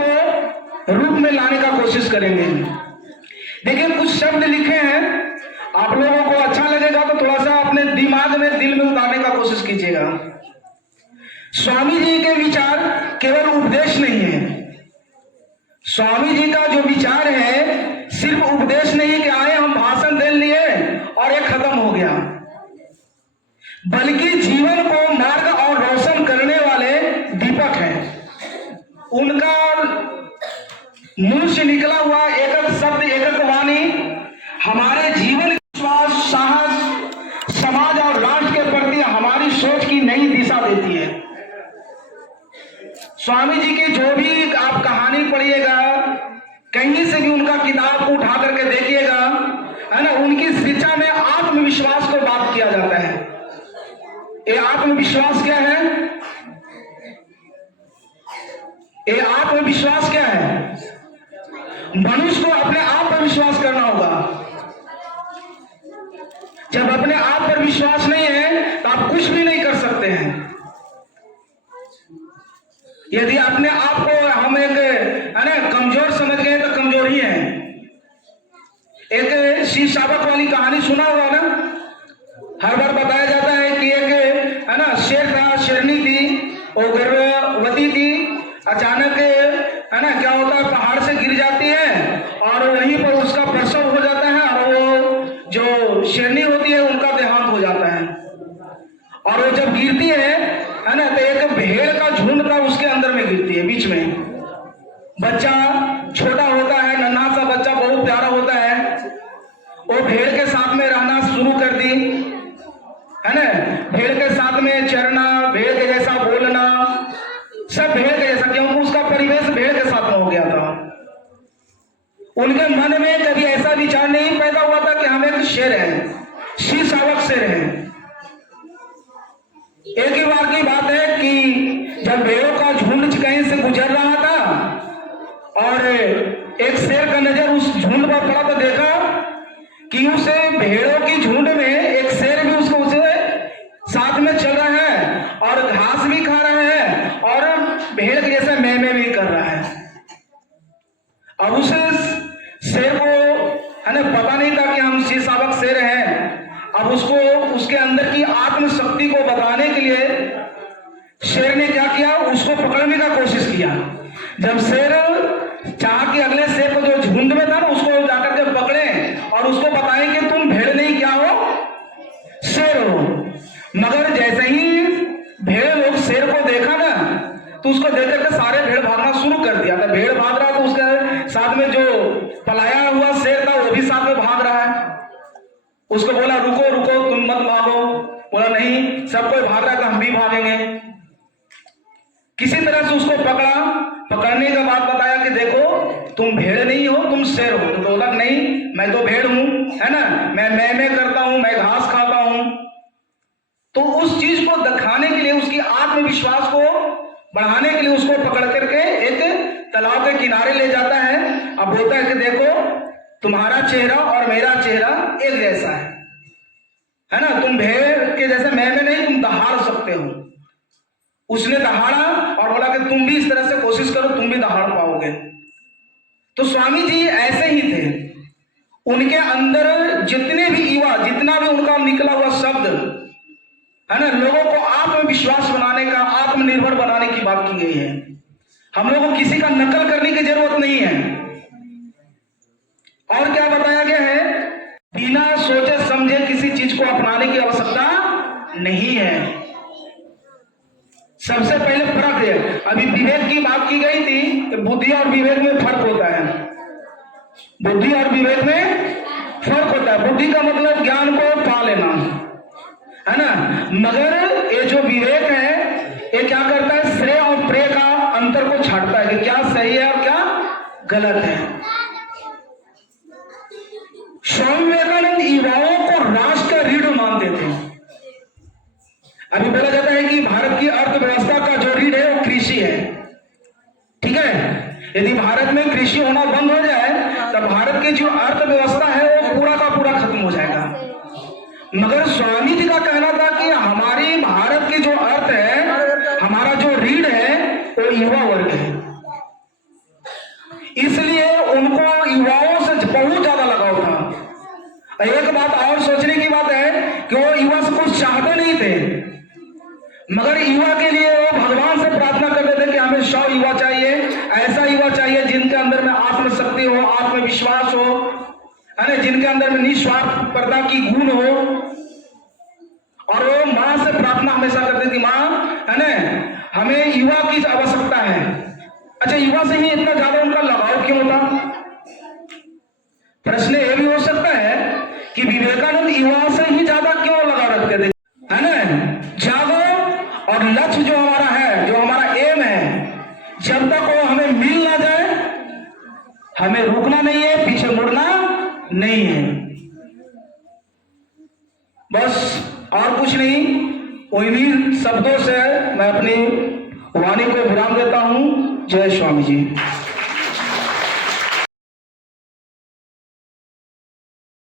रूप में लाने का कोशिश करेंगे। देखिए कुछ शब्द लिखे हैं, आप लोगों को अच्छा लगेगा तो थोड़ा सा अपने दिमाग में, दिल में उतारने का कोशिश कीजिएगा। स्वामी जी के विचार केवल उपदेश नहीं है। स्वामी जी का जो विचार है सिर्फ उपदेश नहीं कि आए हम भाषण दे लिए और ये खत्म हो गया, बल्कि जीवन को मार्ग और रोशन करने वाले दीपक हैं। उनका मुंह से निकला हुआ एक एक शब्द, एक एक वाणी हमारे जीवन, विश्वास, साहस, समाज और राष्ट्र के प्रति हमारी सोच की नई दिशा देती है। स्वामी जी की जो भी आप कहानी पढ़िएगा, कहीं से भी उनका किताब को उठा करके देखिएगा, है ना, उनकी शिक्षा में आत्मविश्वास को बात किया जाता है। ये आत्मविश्वास क्या है? ये आत्मविश्वास क्या है? मनुष्य को अपने आप पर विश्वास करना होगा। जब अपने आप पर विश्वास नहीं है तो आप कुछ भी नहीं कर सकते हैं। यदि अपने आप को हम एक, है ना, कमजोर समझ गए तो कमजोर ही है। एक शीश शावक वाली कहानी सुना हुआ ना, हर बार बताया जाता है कि एक, है ना, शेर था, शेरनी थी, वो गर्भवती थी। अचानक, है ना, क्या होता है, पहाड़ से गिर जाती है और वहीं पर उसका प्रसव हो जाता है और वो जो शेरनी होती है उनका देहांत हो जाता है। और वो जब गिरती है ना, तो एक भेड़ का झुंड था उसके अंदर में गिरती है, बीच में। बच्चा छोटा होता है, नन्हा सा बच्चा, बहुत प्यारा होता है। वो भेड़ के साथ में रहना शुरू कर दी, है ना, भेड़ के साथ में चरना, भेड़ के जैसा बोलना, सब भेड़ के जैसा, क्योंकि उसका परिवेश भेड़ के साथ में हो गया था। उनके मन में कभी ऐसा विचार नहीं पैदा हुआ था कि हम एक शेर हैं, शीश शावक शेर हैं। एक ही बार की बात है कि जब भेड़ों का झुंड कहीं से गुजर रहा था और एक शेर का नजर उस झुंड पर पड़ा तो देखा कि उसे भेड़ों की झुंड में एक शेर भी उसको उसे साथ में चल रहा है और घास भी खा रहा है और भेड़ के जैसे मैं भी कर रहा है। अब उसे शेर को, है ना, पता नहीं था कि हम शीश शावक शेर हैं। अब उसको उसके अंदर की आत्मशक्ति को बताने के लिए शेर ने क्या किया, उसको पकड़ने का कोशिश किया। जब शेर चाह कि अगले शेर को जो झुंड में था ना उसको जाकर के पकड़े और उसको बताएं कि तुम भेड़ नहीं क्या हो, शेर हो। मगर जैसे ही भेड़ लोग शेर को देखा ना तो उसको देख करके सारे भेड़ भागना शुरू कर दिया था। भेड़ भाग रहा तो उसके साथ में जो पलाया हुआ शेर था वो भी साथ में भाग रहा है। उसको बोला रुको रुको, तुम मत भागो। बोला नहीं, सब कोई भाग रहा है तो हम भी भागेंगे। किसी तरह से उसको पकड़ा। पकड़ने के बाद बताया कि देखो तुम भेड़ नहीं हो, तुम शेर हो। तो बोला नहीं, मैं तो भेड़ हूं, है ना, मैं करता हूं, मैं घास खाता हूं। तो उस चीज को दिखाने के लिए, उसकी आत्मविश्वास को बढ़ाने के लिए उसको पकड़ करके एक तालाब के किनारे ले जाता है। अब बोलता है कि देखो तुम्हारा चेहरा और मेरा चेहरा एक जैसा है ना, तुम भेड़ के जैसे मैं में नहीं, तुम दहाड़ सकते हो। उसने दहाड़ा और बोला कि तुम भी इस तरह से कोशिश करो, तुम भी दहाड़ पाओगे। तो स्वामी जी ऐसे ही थे। उनके अंदर जितने भी युवा, जितना भी उनका निकला हुआ शब्द, है ना, लोगों को आत्मविश्वास बनाने का, आत्मनिर्भर बनाने की बात की गई है। हम लोगों को किसी का नकल करने की जरूरत नहीं है। और क्या बताया गया है, बिना सोचे समझे किसी चीज को अपनाने की आवश्यकता नहीं है। सबसे पहले फर्क है, अभी विवेक की बात की गई थी कि बुद्धि और विवेक में फर्क होता है। बुद्धि और विवेक में फर्क होता है। बुद्धि का मतलब ज्ञान को पा लेना, है ना, मगर ये जो विवेक है ये क्या करता है, श्रेय और प्रेय का अंतर को छांटता है कि क्या सही है और क्या गलत है। स्वामी विवेकानंद युवाओं को राष्ट्र का रीढ़ मानते थे। अभी बोला जाता है कि भारत की अर्थव्यवस्था का जो रीढ़ है वो कृषि है, ठीक है। यदि भारत में कृषि होना बंद हो जाए तो भारत की जो अर्थव्यवस्था है वो पूरा का पूरा खत्म हो जाएगा। मगर स्वामी जी का कहना था कि हमारी भारत की जो अर्थ है, हमारा जो रीढ़ है वो युवा वर्ग है। इसलिए उनको युवाओं से बहुत ज्यादा लगाव था। एक बात और सोचने की बात है कि वो युवा से कुछ चाहते नहीं थे, मगर युवा के लिए वो भगवान से प्रार्थना करते थे कि हमें 100 युवा चाहिए, ऐसा युवा चाहिए जिनके अंदर में आत्मशक्ति हो, आत्मविश्वास हो, है ना, जिनके अंदर में निस्वार्थता की गुण हो। और वो माँ से प्रार्थना हमेशा करती थी, माँ है ना, हमें युवा की आवश्यकता है। अच्छा, युवा से ही इतना ज्यादा उनका लगाव क्यों था? प्रश्न ये भी हो सकता है कि विवेकानंद युवा से ही ज्यादा क्यों लगाव रखते थे, है ना। जागो और लक्ष्य जो हमारा है, जो हमारा एम है, जब तक वो हमें मिल ना जाए हमें रुकना नहीं है, पीछे मुड़ना नहीं है, बस और कुछ नहीं। उन्हीं शब्दों से मैं अपनी वाणी को विराम देता हूं। जय स्वामी जी।